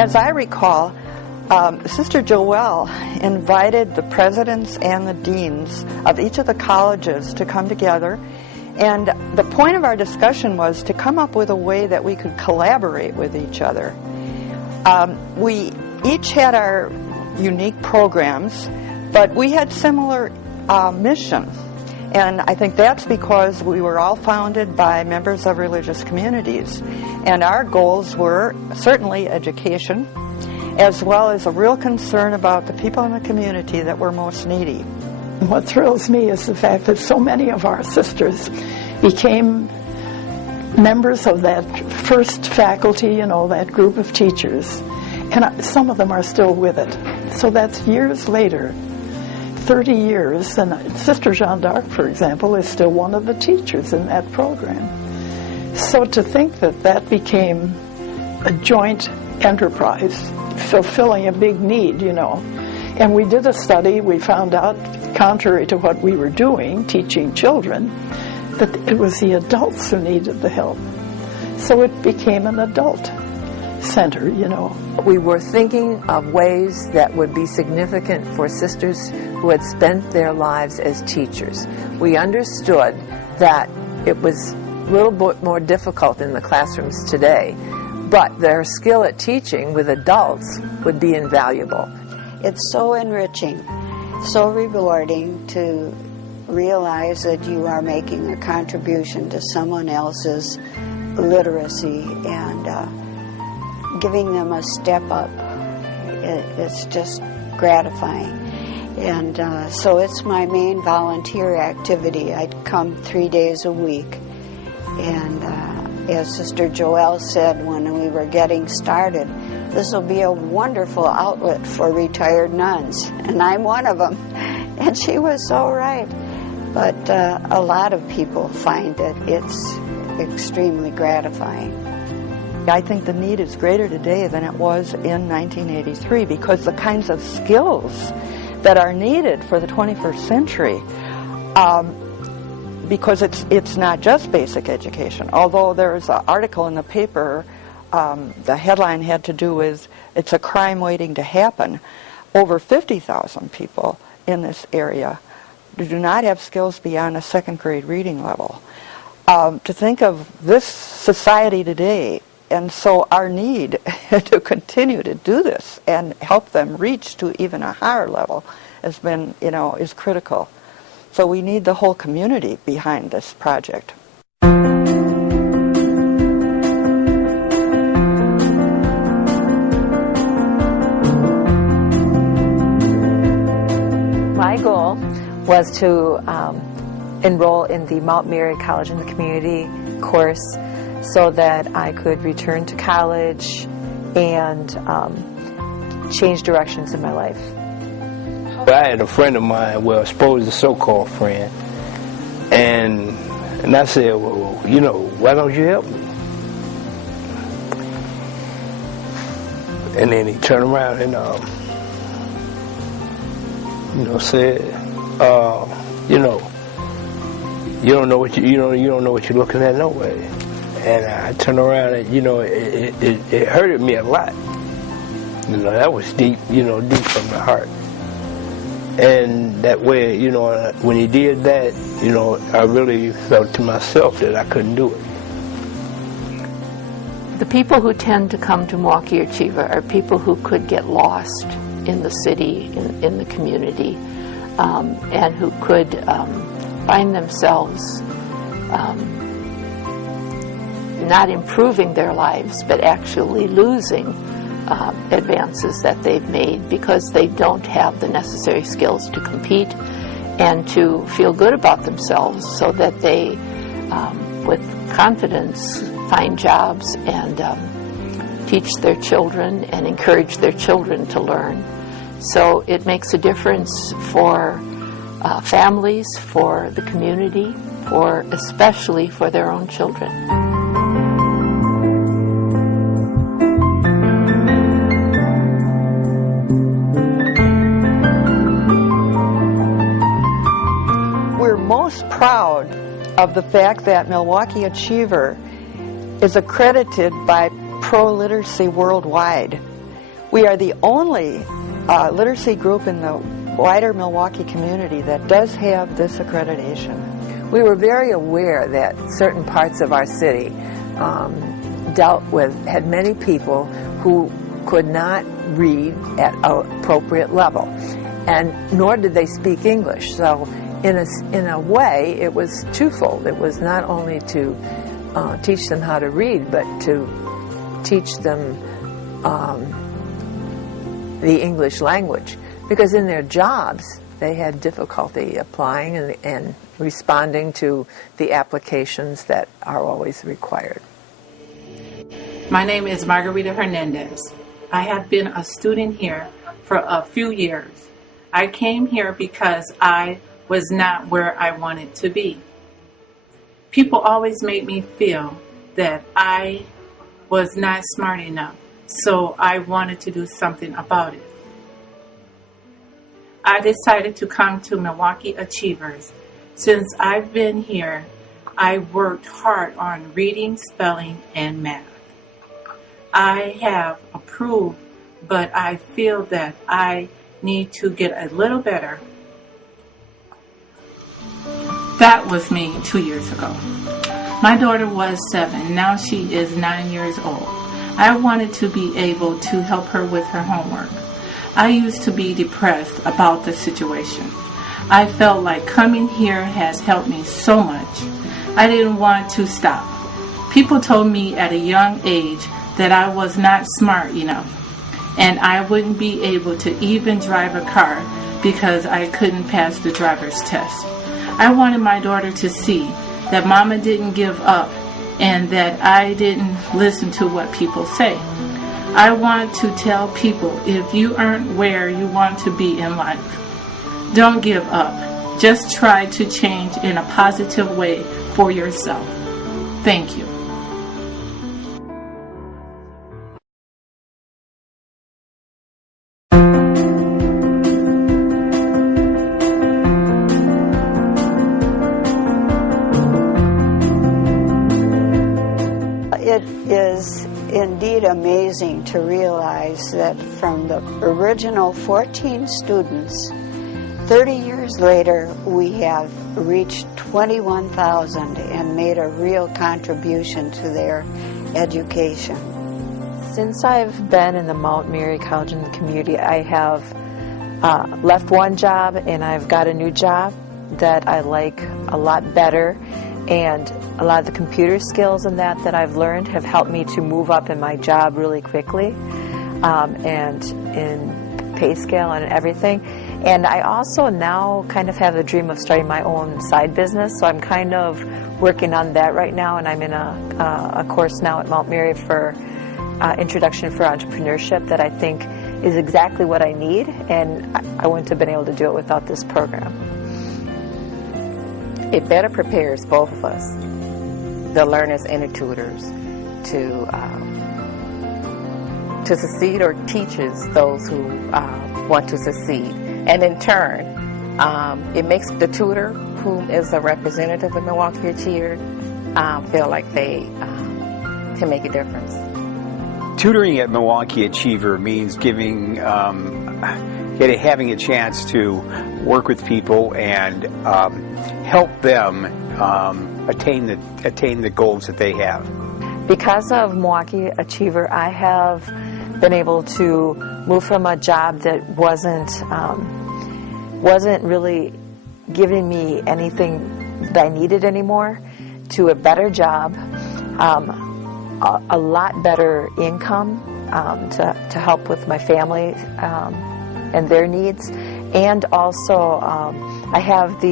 As I recall, Sister Joelle invited the presidents and the deans of each of the colleges to come together, and the point of our discussion was to come up with a way that we could collaborate with each other. We each had our unique programs, but we had similar mission. And I think that's because we were all founded by members of religious communities. And our goals were certainly education, as well as a real concern about the people in the community that were most needy. What thrills me is the fact that so many of our sisters became members of that first faculty, you know, that group of teachers. And some of them are still with it. So that's years later. 30 years, and Sister Jeanne d'Arc, for example, is still one of the teachers in that program. So to think that that became a joint enterprise, fulfilling a big need, you know. And we did a study, we found out, contrary to what we were doing, teaching children, that it was the adults who needed the help. So it became an adult center, you know. We were thinking of ways that would be significant for sisters who had spent their lives as teachers. We understood that it was a little bit more difficult in the classrooms today, but their skill at teaching with adults would be invaluable. It's so enriching, so rewarding to realize that you are making a contribution to someone else's literacy and giving them a step up. It's just gratifying. And so it's my main volunteer activity. I'd come 3 days a week. And as Sister Joelle said when we were getting started, this will be a wonderful outlet for retired nuns. And I'm one of them. And she was so right. But a lot of people find that it's extremely gratifying. I think the need is greater today than it was in 1983 because the kinds of skills that are needed for the 21st century, because it's not just basic education. Although there's an article in the paper, the headline had to do with it's a crime waiting to happen. Over 50,000 people in this area do not have skills beyond a second grade reading level. To think of this society today, and so our need to continue to do this and help them reach to even a higher level has been, you know, is critical. So we need the whole community behind this project. My goal was to enroll in the Mount Mary College in the Community course so that I could return to college and change directions in my life. I had a friend of mine, well, I suppose a so-called friend, and I said, well, you know, why don't you help me? And then he turned around and, you know, said, you know, you don't know what you don't know what you're looking at no way. And I turned around and, you know, it hurted me a lot. You know, that was deep, you know, deep from the heart. And that way, you know, when he did that, you know, I really felt to myself that I couldn't do it. The people who tend to come to Milwaukee Achiever are people who could get lost in the city, in the community, and who could find themselves not improving their lives, but actually losing advances that they've made because they don't have the necessary skills to compete and to feel good about themselves so that they, with confidence, find jobs and teach their children and encourage their children to learn. So it makes a difference for families, for the community, especially for their own children. We're most proud of the fact that Milwaukee Achiever is accredited by Pro Literacy Worldwide. We are the only literacy group in the wider Milwaukee community that does have this accreditation. We were very aware that certain parts of our city had many people who could not read at an appropriate level, and nor did they speak English. So in a way, it was twofold. It was not only to teach them how to read, but to teach them the English language, because in their jobs they had difficulty applying and responding to the applications that are always required. My name is Margarita Hernandez. I have been a student here for a few years. I came here because I was not where I wanted to be. People always made me feel that I was not smart enough, so I wanted to do something about it. I decided to come to Milwaukee Achievers. Since I've been here, I worked hard on reading, spelling, and math. I have approved, but I feel that I need to get a little better. That was me 2 years ago. My daughter was 7, now she is 9 years old. I wanted to be able to help her with her homework. I used to be depressed about the situation. I felt like coming here has helped me so much. I didn't want to stop. People told me at a young age that I was not smart enough, and I wouldn't be able to even drive a car because I couldn't pass the driver's test. I wanted my daughter to see that Mama didn't give up and that I didn't listen to what people say. I want to tell people, if you aren't where you want to be in life, don't give up. Just try to change in a positive way for yourself. Thank you. It is indeed amazing to realize that from the original 14 students, 30 years later, we have reached 21,000 and made a real contribution to their education. Since I've been in the Mount Mary College in the community, I have left one job and I've got a new job that I like a lot better, and a lot of the computer skills and that I've learned have helped me to move up in my job really quickly, and in pay scale and everything. And I also now kind of have a dream of starting my own side business, so I'm kind of working on that right now, and I'm in a course now at Mount Mary for Introduction for Entrepreneurship that I think is exactly what I need, and I wouldn't have been able to do it without this program. It better prepares both of us, the learners and the tutors, to succeed, or teaches those who want to succeed. And in turn, it makes the tutor, who is a representative of Milwaukee Achiever, feel like they can make a difference. Tutoring at Milwaukee Achiever means having a chance to work with people and help them attain the goals that they have. Because of Milwaukee Achiever, I have been able to move from a job that wasn't really giving me anything that I needed anymore to a better job, a lot better income to help with my family and their needs, and also I have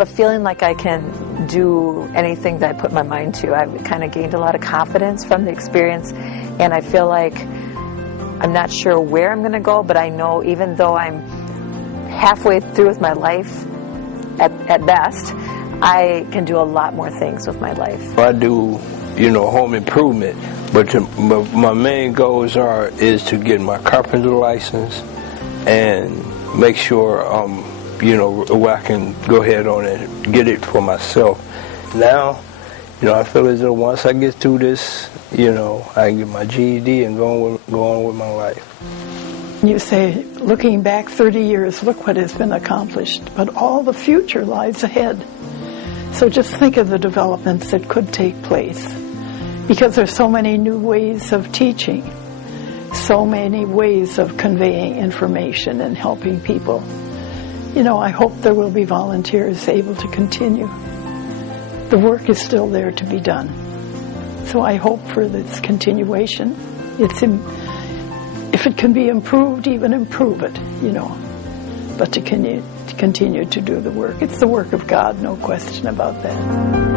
a feeling like I can do anything that I put my mind to. I've kind of gained a lot of confidence from the experience, and I feel like I'm not sure where I'm going to go, but I know even though I'm halfway through with my life at best, I can do a lot more things with my life. I do, home improvement, but my main goals is to get my carpenter license and make sure where I can go ahead on and get it for myself. Now, You know, I feel as though once I get through this, you know, I can get my GED and go on with my life. You say, looking back 30 years, look what has been accomplished, but all the future lies ahead. So just think of the developments that could take place, because there's so many new ways of teaching, so many ways of conveying information and helping people. You know, I hope there will be volunteers able to continue. The work is still there to be done. So I hope for this continuation. If it can be improved, even improve it, you know. But to continue to do the work. It's the work of God, no question about that.